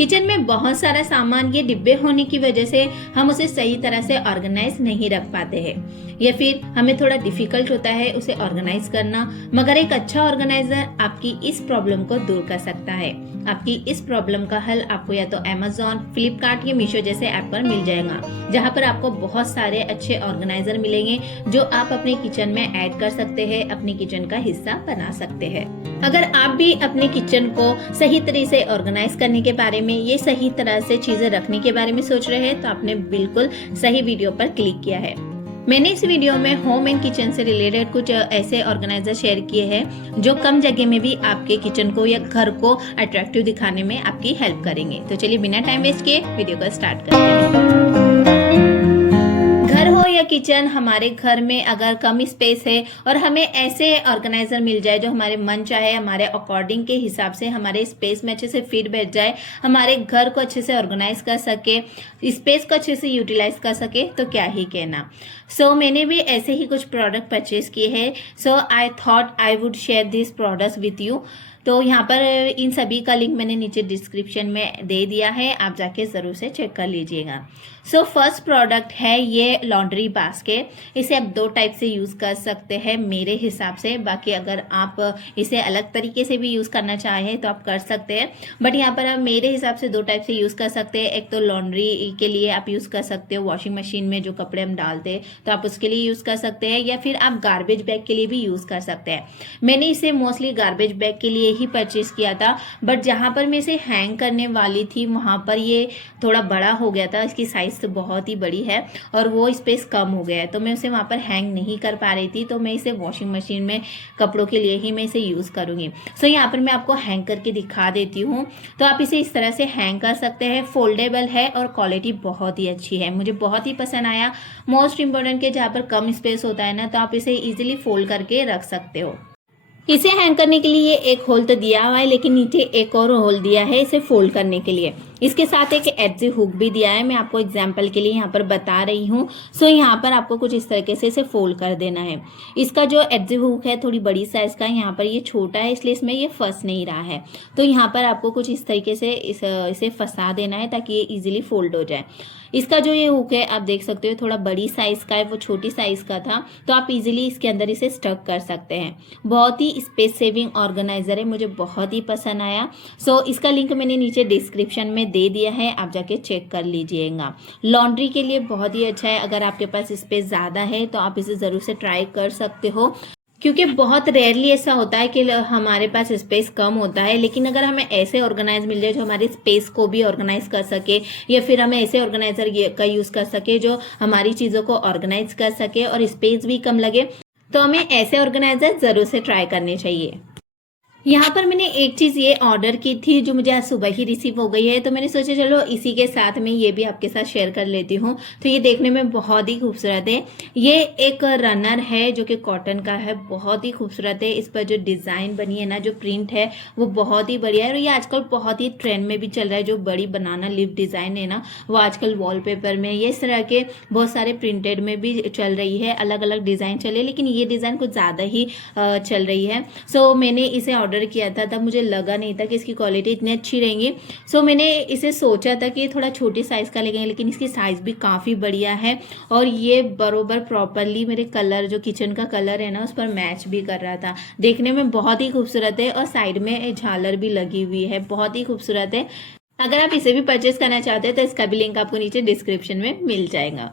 Kitchen में बहुत सारा सामान ये डिब्बे होने की वजह से हम उसे सही तरह से ऑर्गेनाइज नहीं रख पाते हैं या फिर हमें थोड़ा डिफिकल्ट होता है उसे ऑर्गेनाइज करना। मगर एक अच्छा ऑर्गेनाइजर आपकी इस प्रॉब्लम को दूर कर सकता है। आपकी इस प्रॉब्लम का हल आपको या तो अमेज़न, फ्लिपकार्ट या मीशो जैसे ऐप पर मिल जाएगा, जहां पर आपको बहुत सारे अच्छे ऑर्गेनाइजर मिलेंगे जो आप अपने किचन में ऐड कर सकते हैं, अपनी किचन का हिस्सा बना सकते हैं। अगर आप भी अपने किचन को सही तरह से ऑर्गेनाइज करने के बारे में, ये सही तरह से चीजें रखने के बारे में सोच रहे हैं तो आपने बिल्कुल सही वीडियो पर क्लिक किया है। मैंने इस वीडियो में होम एंड किचन से रिलेटेड कुछ ऐसे ऑर्गेनाइजर शेयर किए हैं जो कम जगह में भी आपके किचन को या घर को अट्रैक्टिव दिखाने में आपकी हेल्प करेंगे। तो चलिए बिना टाइम वेस्ट किए वीडियो को स्टार्ट करते हैं। घर हो या किचन, हमारे घर में अगर कम स्पेस है और हमें ऐसे ऑर्गेनाइजर मिल जाए जो हमारे मन चाहे, हमारे अकॉर्डिंग के हिसाब से हमारे स्पेस में अच्छे से फिट बैठ जाए, हमारे घर को अच्छे से ऑर्गेनाइज कर सके, स्पेस को अच्छे से यूटिलाइज कर सके, तो क्या ही कहना। मैंने भी ऐसे ही कुछ प्रोडक्ट परचेज किए हैं। I thought I would share this products with you. तो यहाँ पर इन सभी का लिंक मैंने नीचे डिस्क्रिप्शन में दे दिया है, आप जाके ज़रूर से चेक कर लीजिएगा। फर्स्ट प्रोडक्ट है ये लॉन्ड्री बास्केट। इसे आप दो टाइप से यूज़ कर सकते हैं मेरे हिसाब से। बाकी अगर आप इसे अलग तरीके से भी यूज़ करना चाहें तो आप कर सकते हैं, बट यहाँ पर आप मेरे हिसाब से दो टाइप से यूज़ कर सकते हैं। एक तो लॉन्ड्री के लिए आप यूज़ कर सकते हो, वॉशिंग मशीन में जो कपड़े हम डालते हैं तो आप उसके लिए यूज़ कर सकते हैं, या फिर आप गार्बेज बैग के लिए भी यूज़ कर सकते हैं। मैंने इसे मोस्टली गार्बेज बैग के लिए ही परचेज किया था, बट जहाँ पर मैं इसे हैंग करने वाली थी वहाँ पर ये थोड़ा बड़ा हो गया था। इसकी साइज तो बहुत ही बड़ी है और वो स्पेस कम हो गया है, तो मैं उसे वहाँ पर हैंग नहीं कर पा रही थी। तो मैं इसे वॉशिंग मशीन में कपड़ों के लिए ही मैं इसे यूज़ करूँगी। यहाँ पर मैं आपको हैंग करके दिखा देती हूँ। तो आप इसे इस तरह से हैंग कर सकते हैं। फोल्डेबल है और क्वालिटी बहुत ही अच्छी है, मुझे बहुत ही पसंद आया। मोस्ट इम्पोर्टेंट के जहाँ पर कम स्पेस होता है ना, तो आप इसे इजीली फोल्ड करके रख सकते हो। इसे हैंग करने के लिए एक होल तो दिया हुआ है, लेकिन नीचे एक और होल दिया है इसे फोल्ड करने के लिए। इसके साथ एक एडजी हुक भी दिया है, मैं आपको एग्जांपल के लिए यहाँ पर बता रही हूँ। यहाँ पर आपको कुछ इस तरीके से इसे फोल्ड कर देना है। इसका जो एडजी हुक है थोड़ी बड़ी साइज का, यहाँ पर ये छोटा है इसलिए इसमें ये फंस नहीं रहा है। तो यहाँ पर आपको कुछ इस तरीके से इसे फंसा देना है ताकि ये इजीली फोल्ड हो जाए। इसका जो ये हुक है आप देख सकते हो थोड़ा बड़ी साइज का है, वो छोटी साइज का था, तो आप इजीली इसके अंदर इसे स्टक कर सकते हैं। बहुत ही स्पेस सेविंग ऑर्गेनाइजर है, मुझे बहुत ही पसंद आया। इसका लिंक मैंने नीचे डिस्क्रिप्शन में दे दिया है, आप जाके चेक कर लीजिएगा। लॉन्ड्री के लिए बहुत ही अच्छा है। अगर आपके पास स्पेस ज़्यादा है तो आप इसे ज़रूर से ट्राई कर सकते हो, क्योंकि बहुत रेयरली ऐसा होता है कि हमारे पास स्पेस कम होता है। लेकिन अगर हमें ऐसे ऑर्गेनाइज मिल जाए जो हमारी स्पेस को भी ऑर्गेनाइज कर सके, या फिर हमें ऐसे ऑर्गेनाइजर का यूज़ कर सके जो हमारी चीज़ों को ऑर्गेनाइज कर सके और स्पेस भी कम लगे, तो हमें ऐसे ऑर्गेनाइजर ज़रूर से ट्राई करने चाहिए। यहाँ पर मैंने एक चीज़ ये ऑर्डर की थी जो मुझे आज सुबह ही रिसीव हो गई है, तो मैंने सोचा चलो इसी के साथ में ये भी आपके साथ शेयर कर लेती हूँ। तो ये देखने में बहुत ही खूबसूरत है। ये एक रनर है जो कि कॉटन का है, बहुत ही खूबसूरत है। इस पर जो डिज़ाइन बनी है ना, जो प्रिंट है वो बहुत ही बढ़िया है। और ये आजकल बहुत ही ट्रेंड में भी चल रहा है। जो बड़ी बनाना लीफ डिज़ाइन है ना, वो आजकल वॉलपेपर में ये इस तरह के बहुत सारे प्रिंटेड में भी चल रही है। अलग अलग डिज़ाइन चले, लेकिन ये डिज़ाइन कुछ ज़्यादा ही चल रही है। मैंने इसे ऑर्डर किया था, तब मुझे लगा नहीं था कि इसकी क्वालिटी इतनी अच्छी रहेंगी। मैंने इसे सोचा था कि थोड़ा छोटी साइज़ का लेंगे, लेकिन इसकी साइज़ भी काफ़ी बढ़िया है और ये बरोबर प्रॉपरली मेरे कलर, जो किचन का कलर है ना, उस पर मैच भी कर रहा था। देखने में बहुत ही खूबसूरत है और साइड में झालर भी लगी हुई है, बहुत ही खूबसूरत है। अगर आप इसे भी परचेज करना चाहते हैं तो इसका भी लिंक आपको नीचे डिस्क्रिप्शन में मिल जाएगा।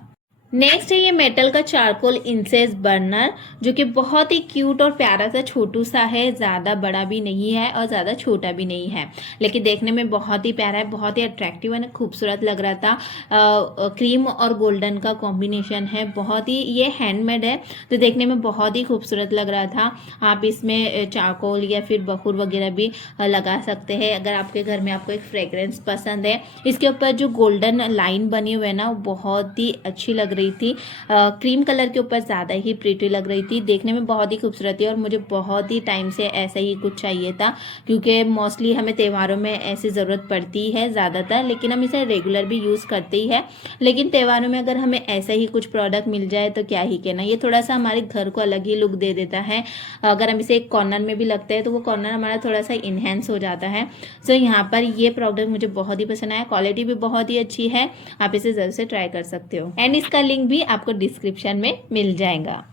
नेक्स्ट है ये मेटल का चारकोल इंसेंस बर्नर, जो कि बहुत ही क्यूट और प्यारा सा छोटू सा है। ज़्यादा बड़ा भी नहीं है और ज़्यादा छोटा भी नहीं है, लेकिन देखने में बहुत ही प्यारा है, बहुत ही अट्रैक्टिव और खूबसूरत लग रहा था। क्रीम और गोल्डन का कॉम्बिनेशन है, बहुत ही, ये हैंडमेड है तो देखने में बहुत ही खूबसूरत लग रहा था। आप इसमें चारकोल या फिर बखूर वगैरह भी लगा सकते हैं अगर आपके घर में आपको एक फ्रेग्रेंस पसंद है। इसके ऊपर जो गोल्डन लाइन बनी हुई है ना, वो बहुत ही अच्छी लग रही थी, क्रीम कलर के ऊपर ज़्यादा ही प्रीटी लग रही थी, देखने में बहुत ही खूबसूरत थी और मुझे बहुत ही टाइम से ऐसा ही कुछ चाहिए था, क्योंकि मोस्टली हमें त्योहारों में ऐसी ज़रूरत पड़ती है ज़्यादातर, लेकिन हम इसे रेगुलर भी यूज़ करते ही है, लेकिन त्योहारों में अगर हमें ऐसा ही कुछ प्रोडक्ट मिल जाए तो क्या ही कहना। ये थोड़ा सा हमारे घर को अलग ही लुक दे देता है, अगर हम इसे एक कॉर्नर में भी लगता है तो वो कॉर्नर हमारा थोड़ा सा इन्हेंस हो जाता है। सो यहाँ पर ये प्रोडक्ट मुझे बहुत ही पसंद आया, क्वालिटी भी बहुत ही अच्छी है, आप इसे ज़रूर से ट्राई कर सकते हो एंड इसका लिंक भी आपको डिस्क्रिप्शन में मिल जाएगा।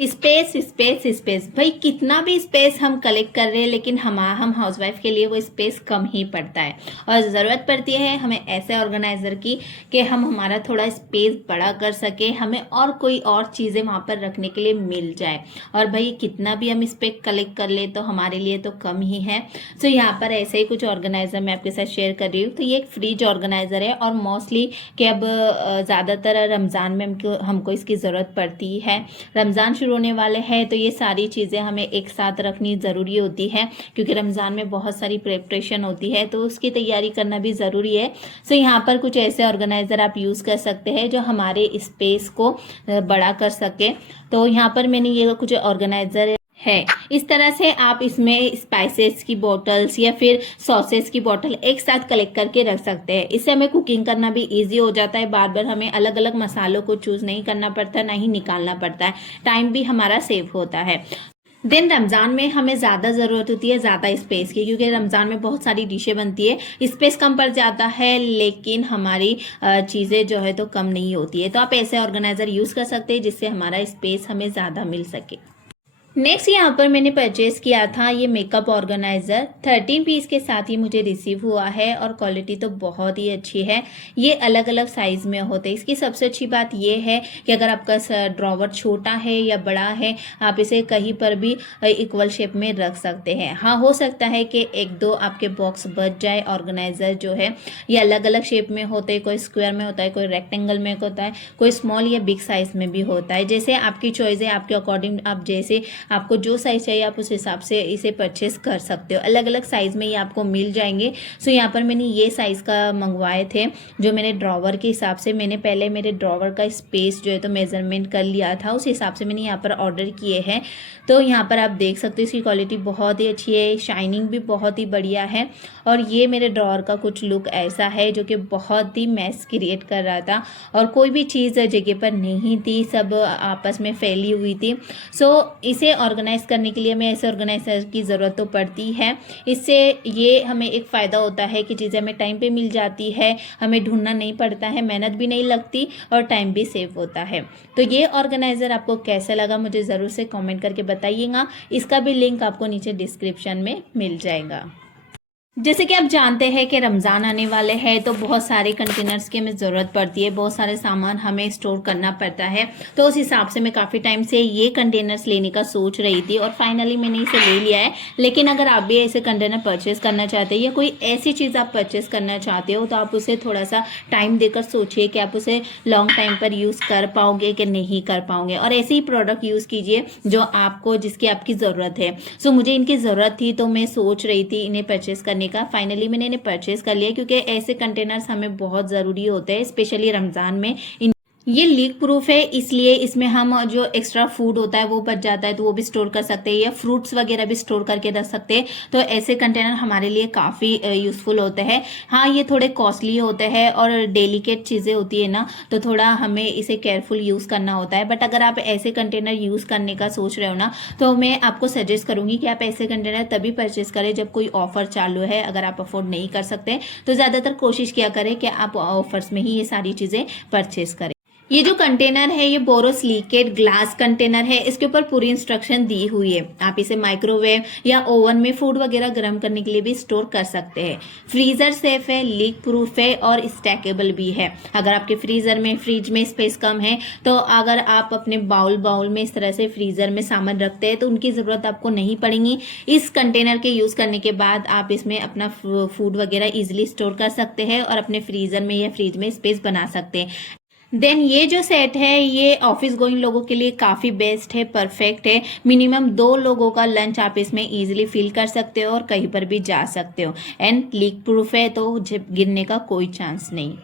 स्पेस स्पेस स्पेस, भाई कितना भी स्पेस हम कलेक्ट कर रहे हैं लेकिन हम हाउसवाइफ के लिए वो स्पेस कम ही पड़ता है, और ज़रूरत पड़ती है हमें ऐसे ऑर्गेनाइजर की कि हम हमारा थोड़ा स्पेस बड़ा कर सके, हमें और कोई और चीज़ें वहाँ पर रखने के लिए मिल जाए, और भाई कितना भी हम स्पेस कलेक्ट कर ले तो हमारे लिए तो कम ही है। सो यहाँ पर ऐसे ही कुछ ऑर्गेनाइजर मैं आपके साथ शेयर कर रही हूँ। तो ये एक फ्रिज ऑर्गेनाइजर है, और मोस्टली कि अब ज़्यादातर रमज़ान में हमको इसकी ज़रूरत पड़ती है, रमज़ान शुरू होने वाले हैं तो ये सारी चीज़ें हमें एक साथ रखनी ज़रूरी होती है, क्योंकि रमज़ान में बहुत सारी प्रिपरेशन होती है तो उसकी तैयारी करना भी ज़रूरी है। सो यहाँ पर कुछ ऐसे ऑर्गेनाइज़र आप यूज़ कर सकते हैं जो हमारे स्पेस को बड़ा कर सके। तो यहाँ पर मैंने ये कुछ ऑर्गेनाइज़र है, इस तरह से आप इसमें स्पाइसेस की बोतल्स या फिर सॉसेस की बोतल एक साथ कलेक्ट करके रख सकते हैं। इससे हमें कुकिंग करना भी इजी हो जाता है, बार बार हमें अलग अलग मसालों को चूज नहीं करना पड़ता, ना ही निकालना पड़ता है, टाइम भी हमारा सेव होता है। दिन रमज़ान में हमें ज़्यादा ज़रूरत होती है ज़्यादा स्पेस की, क्योंकि रमज़ान में बहुत सारी डिशें बनती है, स्पेस कम पड़ जाता है, लेकिन हमारी चीज़ें जो है तो कम नहीं होती है। तो आप ऐसे ऑर्गेनाइज़र यूज़ कर सकते हैं जिससे हमारा स्पेस हमें ज़्यादा मिल सके। नेक्स्ट यहाँ पर मैंने परचेज किया था ये मेकअप ऑर्गेनाइज़र, 13 पीस के साथ ही मुझे रिसीव हुआ है, और क्वालिटी तो बहुत ही अच्छी है। ये अलग अलग साइज़ में होते हैं। इसकी सबसे अच्छी बात ये है कि अगर आपका ड्रॉवर छोटा है या बड़ा है, आप इसे कहीं पर भी इक्वल शेप में रख सकते हैं। हाँ, हो सकता है कि एक दो आपके बॉक्स बच जाए। ऑर्गेनाइज़र जो है ये अलग अलग शेप में होते हैं, कोई स्क्वायर में होता है, कोई रेक्टेंगल में होता है, कोई स्मॉल या बिग साइज़ में भी होता है। जैसे आपकी चॉइस है, आपके अकॉर्डिंग आप जैसे आपको जो साइज़ चाहिए आप उस हिसाब से इसे परचेस कर सकते हो। अलग अलग साइज़ में ये आपको मिल जाएंगे। सो यहाँ पर मैंने ये साइज़ का मंगवाए थे, जो मैंने ड्रॉवर के हिसाब से, मैंने पहले मेरे ड्रॉवर का स्पेस जो है तो मेजरमेंट कर लिया था, उस हिसाब से मैंने यहाँ पर ऑर्डर किए हैं। तो यहाँ पर आप देख सकते हो इसकी क्वालिटी बहुत ही अच्छी है, शाइनिंग भी बहुत ही बढ़िया है, और ये मेरे ड्रॉवर का कुछ लुक ऐसा है जो कि बहुत ही मैस क्रिएट कर रहा था, और कोई भी चीज़ जगह पर नहीं थी, सब आपस में फैली हुई थी। सो इसे ऑर्गेनाइज करने के लिए हमें ऐसे ऑर्गेनाइजर की ज़रूरत तो पड़ती है। इससे ये हमें एक फ़ायदा होता है कि चीज़ें हमें टाइम पे मिल जाती है, हमें ढूंढना नहीं पड़ता है, मेहनत भी नहीं लगती, और टाइम भी सेव होता है। तो ये ऑर्गेनाइज़र आपको कैसा लगा मुझे ज़रूर से कमेंट करके बताइएगा। इसका भी लिंक आपको नीचे डिस्क्रिप्शन में मिल जाएगा। जैसे कि आप जानते हैं कि रमज़ान आने वाले हैं तो बहुत सारे कंटेनर्स की हमें ज़रूरत पड़ती है, बहुत सारे सामान हमें स्टोर करना पड़ता है। तो उस हिसाब से मैं काफ़ी टाइम से ये कंटेनर्स लेने का सोच रही थी, और फाइनली मैंने इसे ले लिया है। लेकिन अगर आप भी ऐसे कंटेनर परचेज़ करना चाहते हैं या कोई ऐसी चीज़ आप परचेज़ करना चाहते हो, तो आप उसे थोड़ा सा टाइम देकर सोचिए कि आप उसे लॉन्ग टाइम पर यूज़ कर पाओगे कि नहीं कर पाओगे, और ऐसे ही प्रोडक्ट यूज़ कीजिए जो आपको जिसकी आपकी ज़रूरत है। सो मुझे इनकी ज़रूरत थी तो मैं सोच रही थी इन्हें परचेज़ करने का। फाइनली मैंने इन्हें परचेज कर लिया, क्योंकि ऐसे कंटेनर्स हमें बहुत ज़रूरी होते हैं, स्पेशली रमज़ान में। ये लीक प्रूफ है, इसलिए इसमें हम जो एक्स्ट्रा फूड होता है वो बच जाता है तो वो भी स्टोर कर सकते हैं, या फ्रूट्स वगैरह भी स्टोर करके रख सकते हैं। तो ऐसे कंटेनर हमारे लिए काफ़ी यूज़फुल होते हैं। हाँ, ये थोड़े कॉस्टली होते हैं और डेलिकेट चीज़ें होती है ना, तो थोड़ा हमें इसे केयरफुल यूज़ करना होता है। बट अगर आप ऐसे कंटेनर यूज़ करने का सोच रहे हो ना, तो मैं आपको सजेस्ट करूँगी कि आप ऐसे कंटेनर तभी परचेज करें जब कोई ऑफर चालू है। अगर आप अफोर्ड नहीं कर सकते तो ज़्यादातर कोशिश किया करें कि आप ऑफर्स में ही ये सारी चीज़ें परचेज करें। ये जो कंटेनर है ये बोरोसिलिकेट ग्लास कंटेनर है, इसके ऊपर पूरी इंस्ट्रक्शन दी हुई है। आप इसे माइक्रोवेव या ओवन में फूड वगैरह गर्म करने के लिए भी स्टोर कर सकते हैं। फ्रीजर सेफ है, लीक प्रूफ है और स्टैकेबल भी है। अगर आपके फ्रिज में स्पेस कम है, तो अगर आप अपने बाउल में इस तरह से फ्रीजर में सामान रखते हैं तो उनकी जरूरत आपको नहीं पड़ेगी। इस कंटेनर के यूज करने के बाद आप इसमें अपना फूड वगैरह इजिली स्टोर कर सकते हैं और अपने फ्रीजर में या फ्रिज में स्पेस बना सकते हैं। देन ये जो सेट है ये ऑफिस गोइंग लोगों के लिए काफ़ी बेस्ट है, परफेक्ट है। मिनिमम 2 लोगों का लंच आप इसमें इजीली फिल कर सकते हो और कहीं पर भी जा सकते हो। एंड लीक प्रूफ है तो गिरने का कोई चांस नहीं।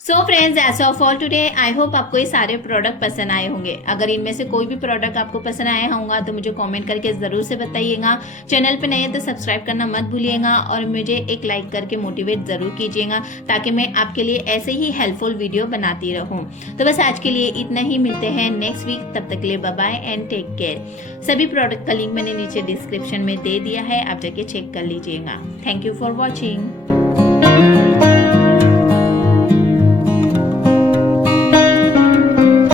So friends, that's all for today. I hope आपको ये सारे प्रोडक्ट पसंद आए होंगे। अगर इनमें से कोई भी प्रोडक्ट आपको पसंद आया होगा तो मुझे कमेंट करके ज़रूर से बताइएगा। चैनल पे नए हैं तो सब्सक्राइब करना मत भूलिएगा और मुझे एक लाइक करके मोटिवेट ज़रूर कीजिएगा ताकि मैं आपके लिए ऐसे ही हेल्पफुल वीडियो बनाती रहूँ। तो बस आज के लिए इतना ही, मिलते हैं नेक्स्ट वीक। तब तक के लिए bye bye and take care. सभी प्रोडक्ट का लिंक मैंने नीचे डिस्क्रिप्शन में दे दिया है, आप जाके चेक कर लीजिएगा। Thank you for watching.